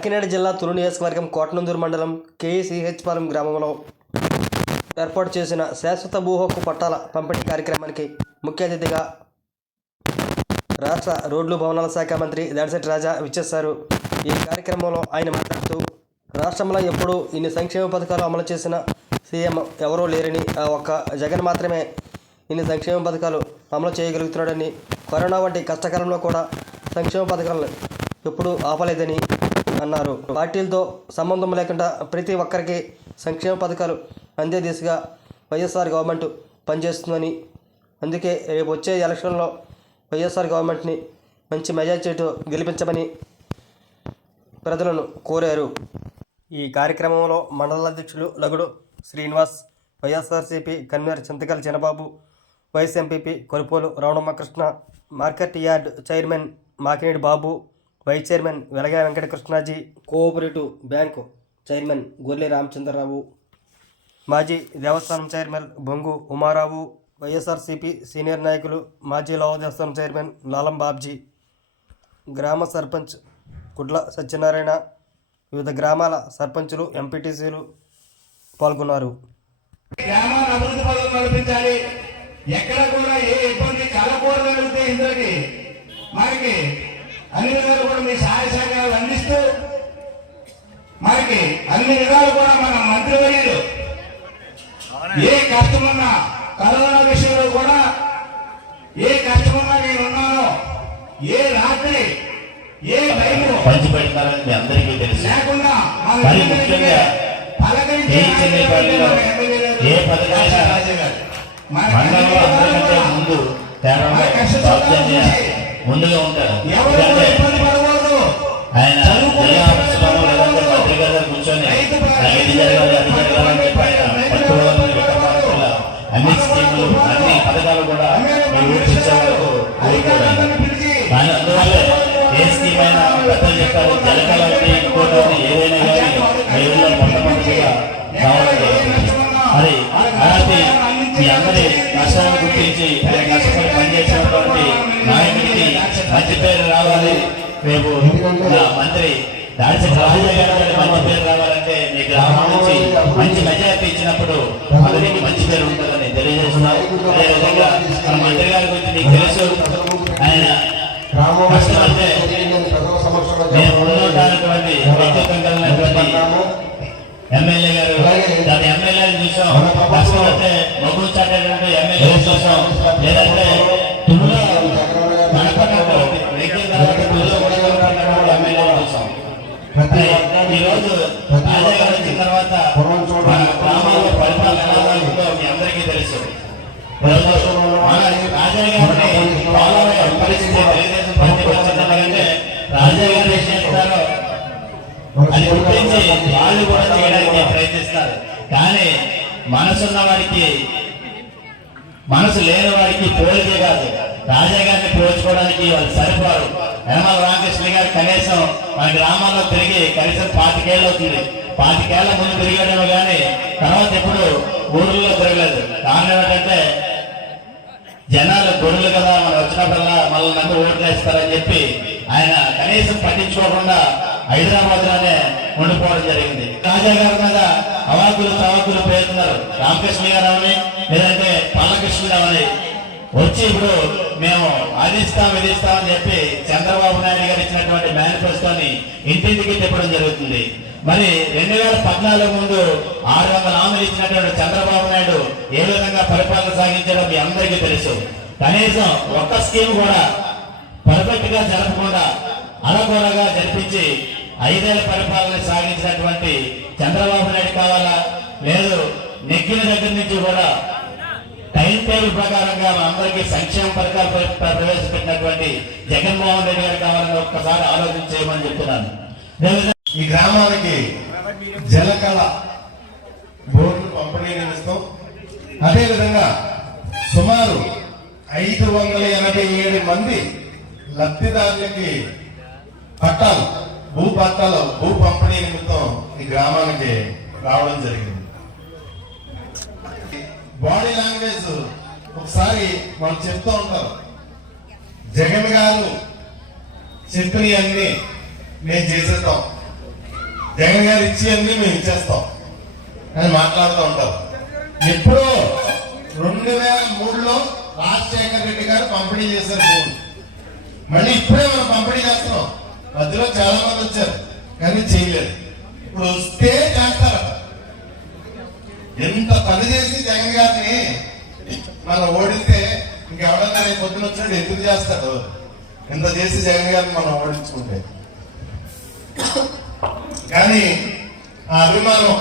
కాకినాడ జిల్లా తుని నియోజకవర్గం కోటనందూరు మండలం కేసీహెచ్పాలెం గ్రామంలో ఏర్పాటు చేసిన శాశ్వత భూ హక్కు పట్టాల పంపిణీ కార్యక్రమానికి ముఖ్య అతిథిగా రాష్ట్ర రోడ్లు భవనాల శాఖ మంత్రి దాడిశెట్టి రాజా విచ్చేశారు. ఈ కార్యక్రమంలో ఆయన మాట్లాడుతూ రాష్ట్రంలో ఎప్పుడూ ఇన్ని సంక్షేమ పథకాలు అమలు చేసిన సీఎం ఎవరూ లేరని, ఆ ఒక్క జగన్ మాత్రమే ఇన్ని సంక్షేమ పథకాలు అమలు చేయగలుగుతున్నాడని, కరోనా వంటి కష్టకాలంలో కూడా సంక్షేమ పథకాలను ఎప్పుడూ ఆపలేదని అన్నారు. పార్టీలతో సంబంధం లేకుండా ప్రతి ఒక్కరికి సంక్షేమ పథకాలు అందే దిశగా వైఎస్ఆర్ గవర్నమెంట్ పనిచేస్తుందని, అందుకే రేపు వచ్చే ఎలక్షన్లో వైఎస్ఆర్ గవర్నమెంట్ని మంచి మెజార్టీతో గెలిపించమని ప్రజలను కోరారు. ఈ కార్యక్రమంలో మండల అధ్యక్షులు Lagudu Srinivas, YSRCP convener Chintakal Chinnababu, vice MPP Kolupolu Ravanammakrishna, market yard chairman Makinedi Babu, vice chairman Velaga Venkatakrishnaji, cooperative bank chairman Gorle Ramachandrarao, మాజీ దేవస్థానం చైర్మన్ బొంగు ఉమారావు, వైఎస్ఆర్సీపీ సీనియర్ నాయకులు మాజీ లావో దేవస్థానం చైర్మన్ లాలం బాబ్జీ, గ్రామ సర్పంచ్ కుడ్ల సత్యనారాయణ, వివిధ గ్రామాల సర్పంచులు, ఎంపీటీసీలు పాల్గొన్నారు. గ్రామాన్ని అభివృద్ధి పనులు నడిపించాలి. ఎక్కడ కూడా ఏ ఇబ్బంది కలగకూడదంటే ఇందులోకి మనకి అన్ని విధాలు కూడా మీ సహాయ సహకారాలు అందిస్తూ మనకి అన్ని విధాలు కూడా మన మంత్రివర్యులు ఏ కష్టమున్నా కరోనా విషయంలో కూడా ఏ కష్టమున్నా నేనున్నానో, ఏ రాత్రి ఏ భయం పంచిపెడతారని మీ అందరికీ తెలుసు. లేకుండా మరి ముఖ్యంగా ఏ పథకాల మండలంలో అందరికంటే ముందు ముందుగా ఉంటారు. ఆయన జిల్లా ఆఫీసులో లేదంటే మంత్రి గారు కూర్చొని ఇది జరగాలి అది జరగాలని చెప్పి ఆయన పట్టుకోవాలని అన్ని స్కీములు అన్ని పథకాలు కూడా మీరు ఊపించే వరకు కోరుకోవాలి. కానీ అందువల్లే ఏ స్కీమ్ అయినా పెద్దలు చెప్పారు, జలకాలం ఇంకోటి ఏదైనా కానీ ఊళ్ళో మొట్టమొదటిగా రావడం. మరి అలాంటి మీ అందరి కష్టాలను గుర్తించి కష్టపడి పనిచేసినటువంటి నాయకుడికి మంచి పేరు రావాలి. రేపు మంత్రి దాడిశెట్టి రాజా గారి మంచి పేరు రావాలంటే మీ గ్రామం నుంచి మంచి మెజారిటీ ఇచ్చినప్పుడు అతనికి మంచి పేరు ఉంటుందని తెలియజేస్తున్నారు. అదేవిధంగా మన మంత్రి గారి గురించి మీకు తెలుసు, ఆయన కష్టపడితే మేము ఉండటానికి వ్యక్తిత్వం కలిగినటువంటి ఎమ్మెల్యే గారు, దాని ఎమ్మెల్యేని చూసాం. కష్టపడితే మగ్గులు చాటేటువంటి ఎమ్మెల్యే చూసాం. లేదంటే తుమ్ములో ఎమ్మెల్యే చూసాం. ఈరోజు రాజా గారు వచ్చిన తర్వాత మన గ్రామాల్లో పరిపాలన ఎలా ఉందో మీ అందరికీ తెలుసు. రాజా గారిని ఫాలో అయ్యే పరిస్థితి తెలుగుదేశం పార్టీ వచ్చిందంటే రాజా గారు ఏం చేస్తారో అది గుర్తించి వాళ్ళు కూడా చేయడానికి ప్రయత్నిస్తారు. కానీ మనసున్న వారికి, మనసు లేని వారికి పోలికే కాదు, రాజా గారిని పోల్చుకోవడానికి వాళ్ళు సరిపోరు. యనమల రామకృష్ణ గారు కనీసం మన గ్రామాల్లో తిరిగి కనీసం 25 ఏళ్ళు అవుతుంది. 25 ఏళ్ల ముందు తిరిగాడేమో కానీ తర్వాత ఎప్పుడు ఊర్లో తిరగలేదు. కారణం ఏంటంటే జనాలు గొర్రెలు కదా, మనం వచ్చినప్పుడల్లా మళ్ళీ నన్ను ఓట్లు వేస్తారని చెప్పి ఆయన కనీసం పట్టించుకోకుండా హైదరాబాద్ లోనే ఉండిపోవడం జరిగింది. రాజా గారి మీద అవాకులు తవాకులు పేరుతున్నారు. రామకృష్ణ గారు అవని లేదంటే పల్లకృష్ణుడు అవని వచ్చి ఇప్పుడు మేము అదిస్తాం విధిస్తామని చెప్పి చంద్రబాబు నాయుడు గారు ఇచ్చినటువంటి మేనిఫెస్టోని ఇంటింటికి తిప్పడం జరుగుతుంది. మరి 2014 ముందు 600 హామీలు ఇచ్చినటువంటి చంద్రబాబు నాయుడు ఏ విధంగా పరిపాలన సాగించాడో మీ అందరికీ తెలుసు. కనీసం ఒక్క స్కీమ్ కూడా పర్ఫెక్ట్ గా జరపకుండా అలగోలగా జరిపించి 5 ఏళ్ల పరిపాలన సాగించినటువంటి చంద్రబాబు నాయుడు కావాలా, లేదు నెగ్గిన దగ్గర నుంచి కూడా టైం టేబుల్ ప్రకారంగా అందరికీ సంక్షేమ పథకాలు ప్రవేశపెట్టినటువంటి జగన్మోహన్ రెడ్డి గారు కావాలని ఒక్కసారి ఆలోచించేయమని చెప్తున్నాను. ఈ గ్రామానికి జలకళ బోర్డు పంపిణీ నిమిత్తం అదేవిధంగా సుమారు 587 మంది లబ్ధిదారులకి పట్టాలు, భూ పంపిణీ నిమిత్తం ఈ గ్రామానికి రావడం జరిగింది. బాడీ లాంగ్వేజ్ ఒకసారి వాళ్ళు చెప్తూ ఉంటారు, జగన్ గారు చెప్పినవన్నీ మేము చేసేద్దాం, జగన్ గారు ఇచ్చి అన్ని మేము ఇచ్చేస్తాం అని మాట్లాడుతూ ఉంటారు. ఎప్పుడో 2003లో రాజశేఖర్ రెడ్డి గారు పంపిణీ చేశారు భూములు. మళ్ళీ ఇప్పుడే మనం పంపిణీ చేస్తున్నాం. మధ్యలో చాలా మంది వచ్చారు కానీ చేయలేదు. ఇప్పుడు వస్తే చేస్తారట. ఎంత పని చేసి జగన్ గారిని మనం ఓడిస్తే ఇంకెవడన్నా రేపు పొద్దున వచ్చినట్టు ఎందుకు చేస్తాడు? ఎంత చేసి జగన్ గారిని మనం ఓడించుకుంటే. కానీ ఆ అభిమానం